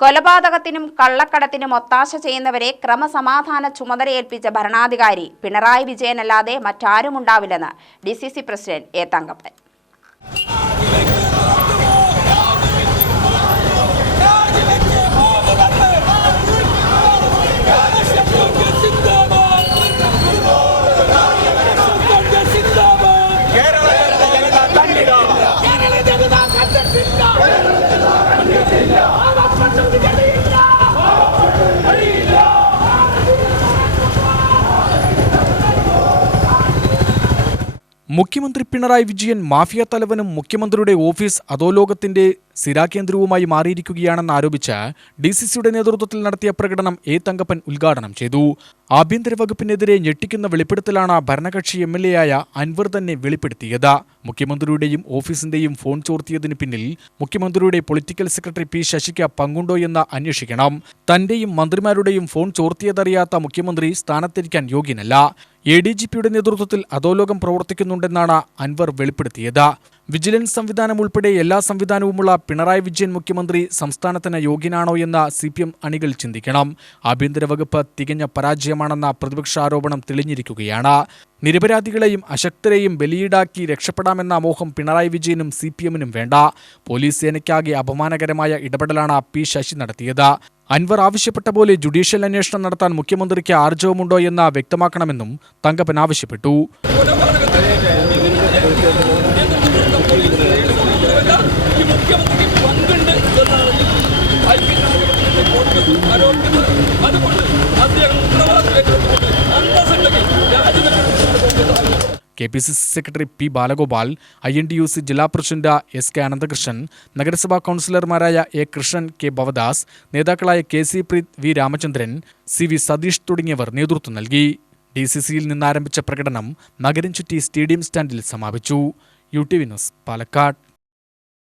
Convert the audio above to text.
കൊലപാതകത്തിനും കള്ളക്കടത്തിനും ഒത്താശ ചെയ്യുന്നവരെ ക്രമസമാധാന ചുമതലയേൽപ്പിച്ച ഭരണാധികാരി പിണറായി വിജയനല്ലാതെ മറ്റാരും ഉണ്ടാവില്ലെന്ന് D C C president A Thankappan. മുഖ്യമന്ത്രി പിണറായി വിജയൻ മാഫിയ തലവനും മുഖ്യമന്ത്രിയുടെ ഓഫീസ് അധോലോകത്തിന്റെ സ്ഥിരാകേന്ദ്രവുമായി മാറിയിരിക്കുകയാണെന്ന് ആരോപിച്ച് ഡി സി സിയുടെ നേതൃത്വത്തിൽ നടത്തിയ പ്രകടനം എ തങ്കപ്പൻ ഉദ്ഘാടനം ചെയ്തു. ആഭ്യന്തര വകുപ്പിനെതിരെ ഞെട്ടിക്കുന്ന വെളിപ്പെടുത്തലാണ് ഭരണകക്ഷി എം എൽ എ ആയ അൻവർ തന്നെ വെളിപ്പെടുത്തിയത്. മുഖ്യമന്ത്രിയുടെയും ഓഫീസിന്റെയും ഫോൺ ചോർത്തിയതിന് പിന്നിൽ മുഖ്യമന്ത്രിയുടെ പൊളിറ്റിക്കൽ സെക്രട്ടറി പി ശശിക്ക് പങ്കുണ്ടോ എന്ന് അന്വേഷിക്കണം. തന്റെയും മന്ത്രിമാരുടെയും ഫോൺ ചോർത്തിയതറിയാത്ത മുഖ്യമന്ത്രി സ്ഥാനത്തിരിക്കാൻ യോഗ്യനല്ല. എ ഡി ജി പിയുടെ നേതൃത്വത്തിൽ അധോലോകം പ്രവർത്തിക്കുന്നുണ്ടെന്നാണ് അൻവർ വെളിപ്പെടുത്തിയത്. വിജിലൻസ് സംവിധാനം ഉൾപ്പെടെ എല്ലാ സംവിധാനവുമുള്ള പിണറായി വിജയൻ മുഖ്യമന്ത്രി സംസ്ഥാനത്തിന് യോഗ്യനാണോ എന്ന സി പി എം അണികൾ ചിന്തിക്കണം. ആഭ്യന്തര വകുപ്പ് തികഞ്ഞ പരാജയമാണെന്ന പ്രതിപക്ഷ ആരോപണം തെളിഞ്ഞിരിക്കുകയാണ്. നിരപരാധികളെയും അശക്തരെയും ബലിയീടാക്കി രക്ഷപ്പെടാമെന്ന മോഹം പിണറായി വിജയനും സി പി എമ്മിനും വേണ്ട. പോലീസ് സേനയ്ക്കാകെ അപമാനകരമായ ഇടപെടലാണ് പി ശശി നടത്തിയത്. അൻവർ ആവശ്യപ്പെട്ട പോലെ ജുഡീഷ്യൽ അന്വേഷണം നടത്താൻ മുഖ്യമന്ത്രിക്ക് ആർജവമുണ്ടോ എന്ന് വ്യക്തമാക്കണമെന്നും തങ്കപ്പൻ ആവശ്യപ്പെട്ടു. K P C C secretary P Balagopal I N D U C ജില്ലാ പ്രസിഡന്റ് എസ് കെ അനന്തകൃഷ്ണൻ നഗരസഭാ കൗൺസിലർമാരായ എ കൃഷ്ണൻ കെ ഭവദാസ് നേതാക്കളായ K C Preeth V Ramachandran C V Satheesh തുടങ്ങിയവർ നേതൃത്വം നൽകി. ഡി സി സിയിൽ നിന്നാരംഭിച്ച പ്രകടനം നഗരം ചുറ്റി സ്റ്റേഡിയം സ്റ്റാൻഡിൽ സമാപിച്ചു. U T V news Palakkad.